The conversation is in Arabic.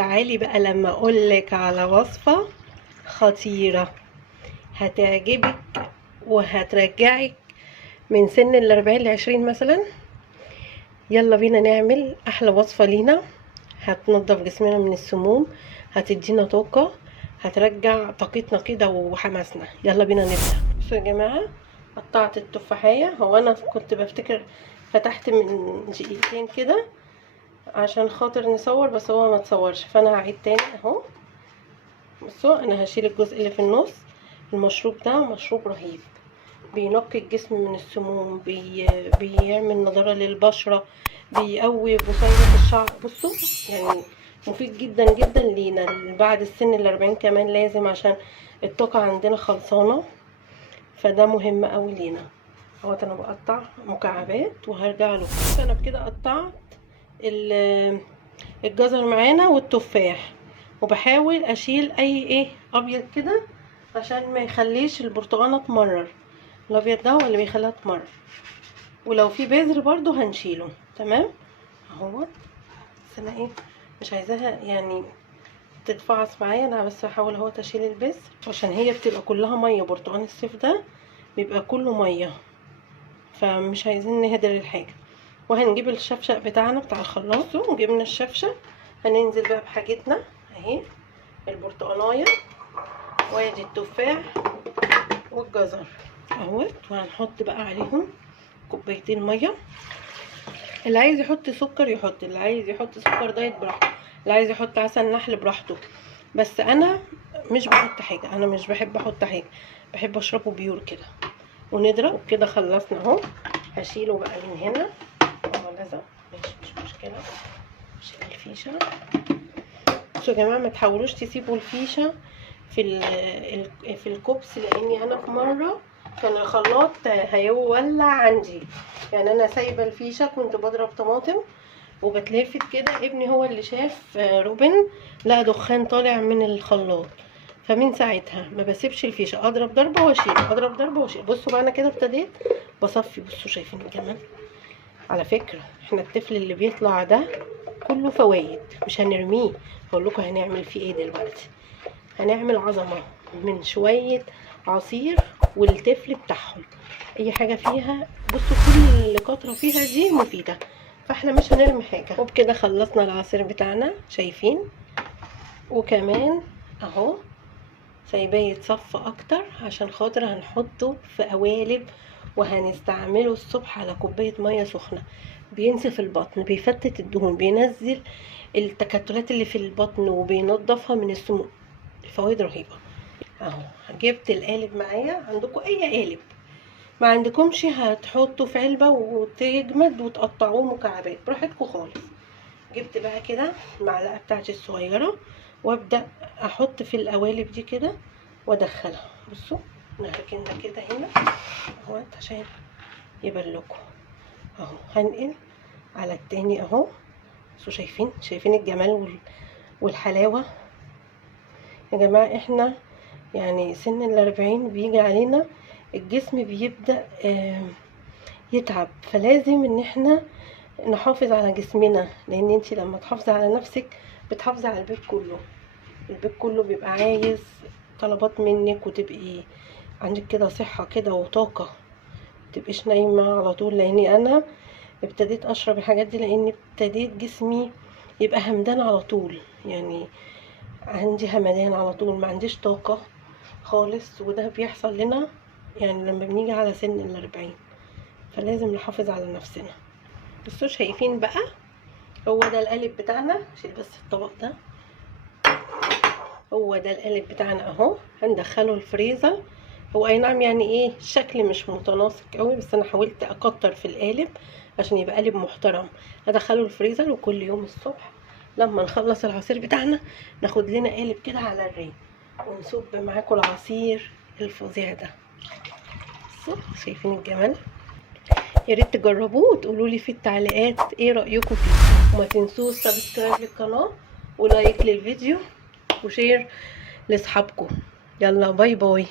تعالي بقى لما اقولك على وصفة خطيرة هتعجبك وهترجعك من سن ال40 ل20 مثلا. يلا بينا نعمل احلى وصفة لينا، هتنضف جسمنا من السموم، هتدينا طاقة، هترجع طاقتنا كده وحماسنا. يلا بينا نبدأ. بصوا يا جماعة، قطعت التفاحية. هو انا كنت بفتكر فتحت من دقيقتين كده عشان خاطر نصور، بس هو ما تصورش، فانا هعيد تاني اهو. بصوا انا هشيل الجزء اللي في النص. المشروب ده مشروب رهيب، بينقي الجسم من السموم، بيعمل نضاره للبشره، بيقوي بصيلة الشعر. بصوا يعني مفيد جدا جدا لينا بعد السن ال40 كمان، لازم عشان الطاقه عندنا خلصانه، فده مهم قوي لينا. اهوت انا بقطع مكعبات وهرجع له. انا بكده قطعت الجزر معانا والتفاح، وبحاول اشيل اي ابيض كده عشان ما يخليش البرتقانه تمرر. الابيض ده هو اللي بيخليها تمرر، ولو في بذر برضو هنشيله. تمام اهو. بس انا مش عايزاها يعني تتفعص معايا، انا بس هحاول اهو اشيل البذر عشان هي بتبقى كلها ميه. برتقان الصيف ده بيبقى كله ميه، فمش عايزين نهدر الحاجه. وهنجيب الشفشق بتاعنا بتاع الخلاط، وجبنا الشفشق. هننزل بقى بحاجتنا اهي، البرتقانايه وادي التفاح والجزر اهوت، وهنحط بقى عليهم كوبايتين ميه. اللي عايز يحط سكر يحط، اللي عايز يحط سكر دايت براحته، اللي عايز يحط عسل نحل براحته. بس انا مش بحط حاجه، انا مش بحب احط حاجه، بحب اشربه بيور كده. ونضرب كده. خلصنا اهو. هشيله بقى من هنا. لازم مش مشكله. شيل الفيشه. بصوا يا جماعه، ما تحاولوش تسيبوا الفيشه في الكوبس، لاني انا في مره كان الخلاط هيولع عندي. يعني انا سايبه الفيشه، كنت بضرب طماطم وبتلفت كده، ابني هو اللي شاف روبن لقى دخان طالع من الخلاط، فمن ساعتها ما بسيبش الفيشه، اضرب ضربه واشيل، اضرب ضربه واشيل. بصوا بقى انا كده ابتديت بصفي. بصوا شايفين الجمال؟ على فكره احنا الطفل اللي بيطلع ده كله فوايد، مش هنرميه. هقول لكم هنعمل فيه ايه دلوقتي. هنعمل عظمه من شويه عصير والتفل بتاعهم. اي حاجه فيها، بصوا كل اللي قطره فيها دي مفيده، فاحنا مش هنرمي حاجه. وبكده خلصنا العصير بتاعنا، شايفين؟ وكمان اهو سايباه يتصفى اكتر عشان خاطر هنحطه في قوالب وهنستعمله الصبح على كوبايه ميه سخنه. بينسف البطن، بيفتت الدهون، بينزل التكتلات اللي في البطن، وبينضفها من السموم. الفوائد رهيبه. اهو جبت القالب معايا. عندكم اي قالب، ما عندكمش هتحطوا في علبه وتجمد وتقطعوه مكعبات براحتكم خالص. جبت بقى كده المعلقه بتاعتي الصغيره، وابدا احط في القوالب دي كده وادخلها. بصوا نركنها كده هنا اهو عشان يبان لكم. اهو هنقل على التاني اهو. بصوا شايفين الجمال والحلاوه يا جماعه. احنا يعني سن ال40 بيجي علينا الجسم بيبدأ يتعب، فلازم ان احنا نحافظ على جسمنا، لان انتي لما تحافظي على نفسك بتحافظي على البيت كله. البيت كله بيبقى عايز طلبات منك، وتبقي عندك كده صحة كده وطاقة، متبقيش نايمة على طول. لاني انا ابتديت اشرب الحاجات دي، لاني ابتديت جسمي يبقى همدان على طول، يعني عندي همدان على طول، ما عنديش طاقة خالص. وده بيحصل لنا يعني لما بنيجي على سن ال40، فلازم نحافظ على نفسنا. بصوا شايفين بقى، هو ده القالب بتاعنا. شيل بس الطبق ده. هو ده القالب بتاعنا اهو. هندخله الفريزر. هو اي نعم يعني الشكل مش متناسق قوي، بس انا حاولت اكتر في القالب عشان يبقى قالب محترم. هدخله الفريزر، وكل يوم الصبح لما نخلص العصير بتاعنا ناخد لنا قالب كده على الريق ونصب معاكم العصير الفظيع ده. بصوا شايفين الجمال؟ يا ريت تجربوه وتقولوا لي في التعليقات ايه رايكم فيه. وما تنسوش سبسكرايب للقناه ولايك للفيديو وشير لاصحابكم. يلا باي باي.